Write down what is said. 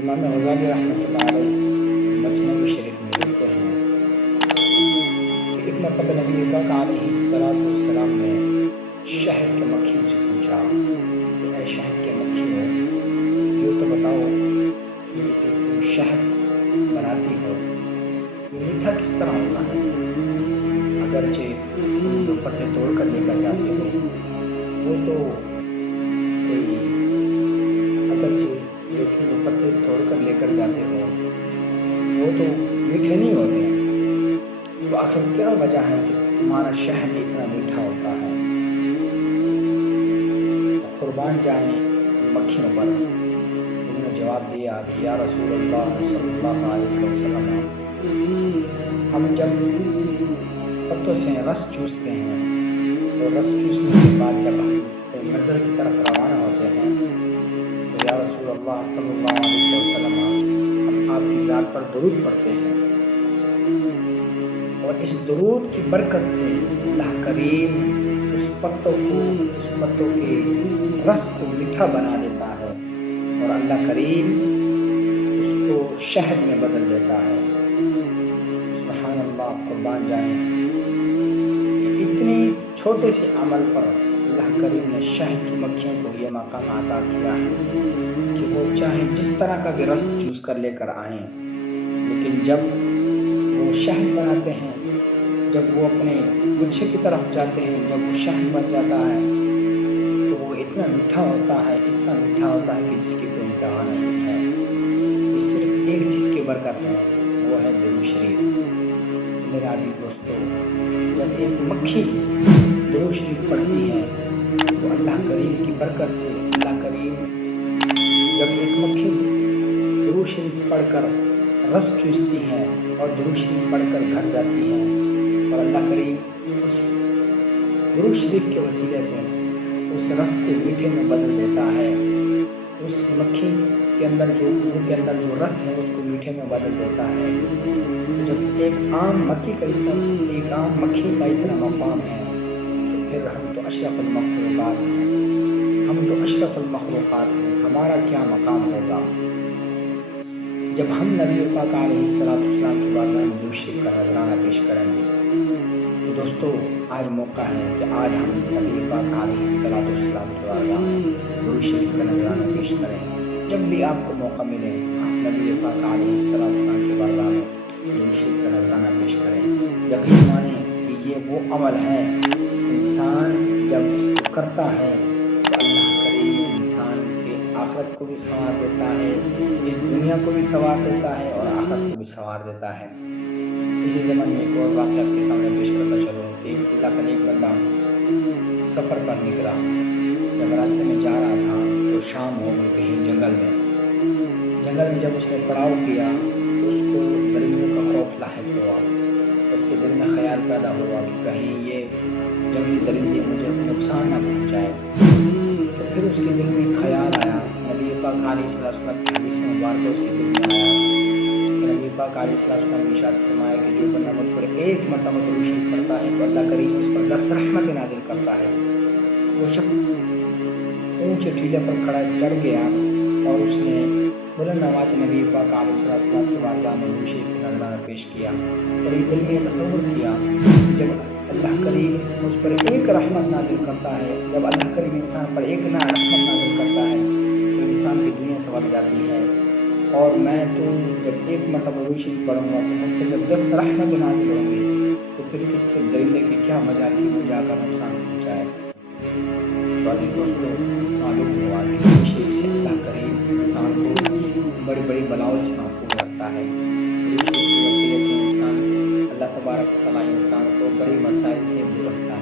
امام غزالی رحمۃ اللہ علیہ مثنوی شریف میں لکھتے ہیں کہ ایک مرتبہ نبی پاک علیہ السلام نے شہد کے مکھیوں سے پوچھا کہ اے شہد کے مکھیوں، یہ تو بتاؤ کہ یہ جو تم شہد بناتی ہو یہ میٹھا کس طرح ہوتا ہے؟ اگرچہ تم جو پتے توڑ کر لے کر جاتے ہو وہ تو کوئی اگرچہ جو تم جو پتے توڑ کر لے کر جاتے ہو وہ تو میٹھے نہیں ہوتے، تو آخر کیا وجہ ہے کہ تمہارا شہد اتنا میٹھا ہوتا ہے؟ قربان جائیں مکھیوں پر۔ انہوں نے جواب دیا کہ یا رسول اللہ صلی اللہ علیہ وسلم، ہم جب پتوں سے رس چوستے ہیں تو رس چوسنے کے بعد جب ہم منزل کی طرف روانہ ہوتے ہیں تو یا رسول اللہ صلی اللہ علیہ وسلم ہم آپ کی ذات پر درود پڑھتے ہیں، اور اس درود کی برکت سے اللہ کریم اس پتوں کے رس کو میٹھا بنا دیتا ہے اور اللہ کریم اس کو شہد میں بدل دیتا ہے۔ سبحان اللہ، قربان جائیں کہ اتنی چھوٹے سے عمل پر اللہ کریم نے شہد کی مکھیوں کو یہ مقام عطا کیا ہے کہ وہ چاہے جس طرح کا بھی رس چوس کر لے کر آئیں، لیکن جب وہ شہد بناتے ہیں، جب وہ اپنے گچھے کی طرف جاتے ہیں، جب وہ شہد بن جاتا ہے تو وہ اتنا میٹھا ہوتا ہے کہ جس کی کوئی انتہا نہیں ہے۔ اس صرف ایک چیز کی برکت ہے، وہ ہے درود شریف۔ میرے عزیز دوستو، جب ایک مکھی درود شریف پڑھتی ہے تو اللہ کریم کی برکت سے اللہ کریم جب ایک مکھی درود شریف پڑھ کر رس چوستی ہے اور درود شریف پڑھ کر گھر جاتی ہے اور اللہ کریم اس درود شریف کے وسیلے سے اس رس کو میٹھے میں بدل دیتا ہے، اس مکھی کے اندر جو رس ہے اس کو میٹھے میں بدل دیتا ہے۔ جب ایک عام مکھی کا اتنا مقام ہے تو پھر ہم تو اشرف المخلوقات ہیں، ہمارا کیا مقام ہوگا جب ہم نبی پاک علیہ السلام کے بارگاہ میں درود شریف کا نذرانہ پیش کریں گے۔ تو دوستو، آج موقع ہے کہ آج ہم نبی پاک علیہ السلام کے بارگاہ میں درود شریف کا نذرانہ پیش کریں۔ جب بھی آپ کو موقع ملے آپ نبی پاک علیہ السلام کے بارگاہ میں درود شریف کا نذرانہ پیش کریں۔ یقین مانیں کہ یہ وہ عمل ہے انسان جب اس کو کرتا ہے تو اللہ کریم انسان کے آخرت کو بھی سنوار دیتا ہے، اس دنیا کو بھی سنوار دیتا ہے اور آخرت کو بھی سنوار دیتا ہے۔ اسی زمن میں ایک اور واقعہ آپ کے سامنے پیش کرتا چلوں۔ اللہ کا ایک بندہ سفر پر نکلا، جب راستے میں جا رہا تھا تو شام ہو گئی کہیں جنگل میں جب اس نے پڑاؤ کیا تو اس کو درندوں کا خوف لاحق ہوا۔ اس کے دل میں خیال پیدا ہوا کہ کہیں یہ جنگلی درندے مجھے نقصان نہ پہنچائے۔ تو پھر اس کے دل میں خیال آیا، نبی پاک علیہ السلام کی حدیث مبارکہ اس کے دل میں آیا۔ نبی پاک علیہ السلام نے ارشاد فرمایا کہ جو بندہ مجھ پر ایک مرتبہ درود شریف پڑھتا ہے تو اللہ کریم اس پر 10 رحمتیں نازل کرتا ہے۔ وہ شخص اونچے ٹیلے پر کھڑا چڑھ گیا اور اس نے بلند آواز سے نبی پاک علیہ السلام کے بارگاہ میں درود شریف کا نذرانہ پیش کیا اور یہ دل میں تصور کیا کہ جب اللہ کریم مجھ پر ایک رحمت نازل کرتا ہے، جب اللہ کریم انسان پر ایک رحمت نازل کرتا ہے تو انسان کی دنیا سنور جاتی ہے، اور میں تو جب ایک مرتبہ درود شریف پڑھوں گا تو مجھ پر جب 10 رحمتیں نازل ہوں گی تو پھر اس سے درندے کی کیا مجال کی وہ جا کر نقصان پہنچائے۔ تو عزیز دوستو، معلوم ہوا کہ درود شریف سے اللہ کریم انسان کو بڑی بڑی بلاؤں سے محفوظ رکھتا ہے۔ درود شریف کے وسیلے سے انسان اللہ تبارک و تعالیٰ انسان کو بڑی مسائل سے دور رکھتا ہے۔